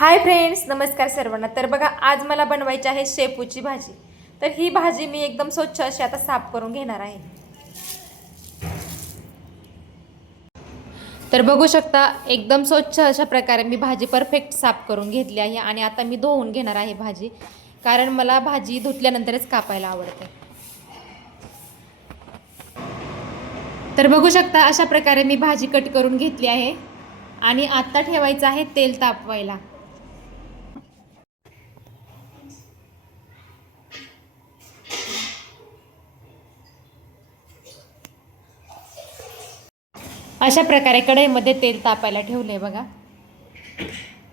Hi friends नमस्कार सर्वांना. तर बघा आज मला बनवायची आहे शेपूची भाजी. तर ही भाजी मी एकदम स्वच्छ अशी आता साफ करून घेणार आहे. तर बघू शकता एकदम स्वच्छ अशा प्रकारे मी भाजी परफेक्ट साफ करून घेतली आहे आणि आता मी धुवून घेणार आहे भाजी. कारण मला भाजी धुतल्यानंतरच कापायला आवडते. तर बघू शकता अशा प्रकारे मी भाजी कट करून घेतली आहे. आणि आत्ता ठेवायचं आहे तेल तापवायला. अशा प्रकारे कढईमध्ये तेल तापायला ठेवलं आहे बघा.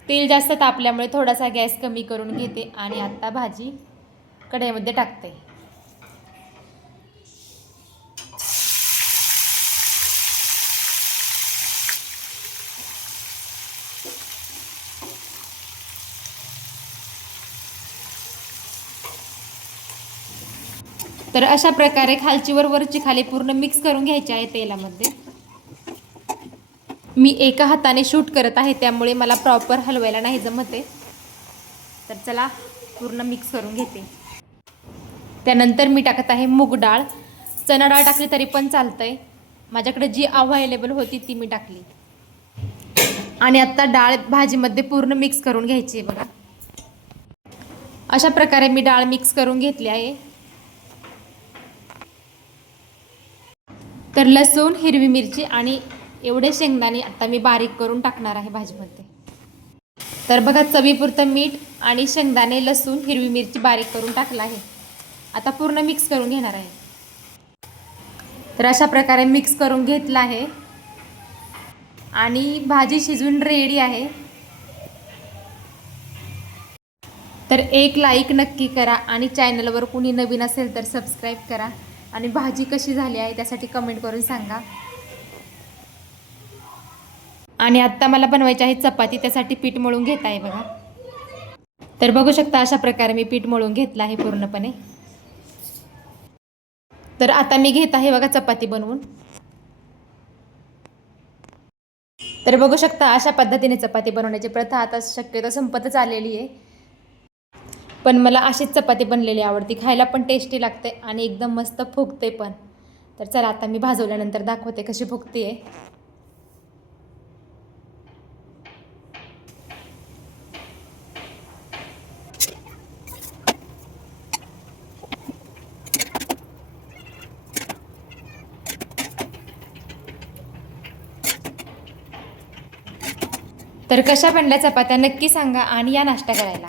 तेल जास्त तापल्यामुळे थोडासा गॅस कमी करून घेते आणि आत्ता भाजी कढईमध्ये टाकते. तर अशा प्रकारे खालची वर वरची खाली पूर्ण मिक्स करून घ्यायची आहे तेलामध्ये. मी एका हाताने शूट करत आहे त्यामुळे मला प्रॉपर हलवायला नाही जमते तर चला पूर्ण मिक्स करून घेते. त्यानंतर मी टाकत आहे मूग डाळ. चणा डाळ टाकली तरी पण चालतंय. माझ्याकडे जी अव्हायलेबल होती ती मी टाकली. आणि आत्ता डाळ भाजीमध्ये पूर्ण मिक्स करून घ्यायची आहे बघा. अशा प्रकारे मी डाळ मिक्स करून घेतली आहे. तर लसूण हिरवी मिरची आणि एवढे शेंगदाणे आता मी बारीक करून टाकणार आहे भाजीमध्ये. तर बघा चवीपुरतं मीठ आणि शेंगदाणे लसूण हिरवी मिरची बारीक करून टाकलं आहे. आता पूर्ण मिक्स करून घेणार आहे. तर अशा प्रकारे मिक्स करून घेतलं आहे. आणि भाजी शिजून रेडी आहे. तर एक लाईक नक्की करा आणि चॅनलवर कुणी नवीन असेल तर सबस्क्राईब करा. आणि भाजी कशी झाली आहे त्यासाठी कमेंट करून सांगा. आणि आत्ता मला बनवायची आहे चपाती त्यासाठी पीठ मळून घेत आहे बघा. तर बघू शकता अशा प्रकारे मी पीठ मळून घेतलं आहे पूर्णपणे. तर आता मी घेत आहे बघा चपाती बनवून. तर बघू शकता अशा पद्धतीने चपाती बनवण्याची प्रथा आता शक्यतो संपतच आलेली आहे. पण मला अशीच चपाती बनलेली आवडती. खायला पण टेस्टी लागते आणि एकदम मस्त फुगते पण. तर चला आता मी भाजवल्यानंतर दाखवते कशी फुगते आहे तर कशा बनल्या चपात्या नक्की सांगा आणि या नाश्ता करायला.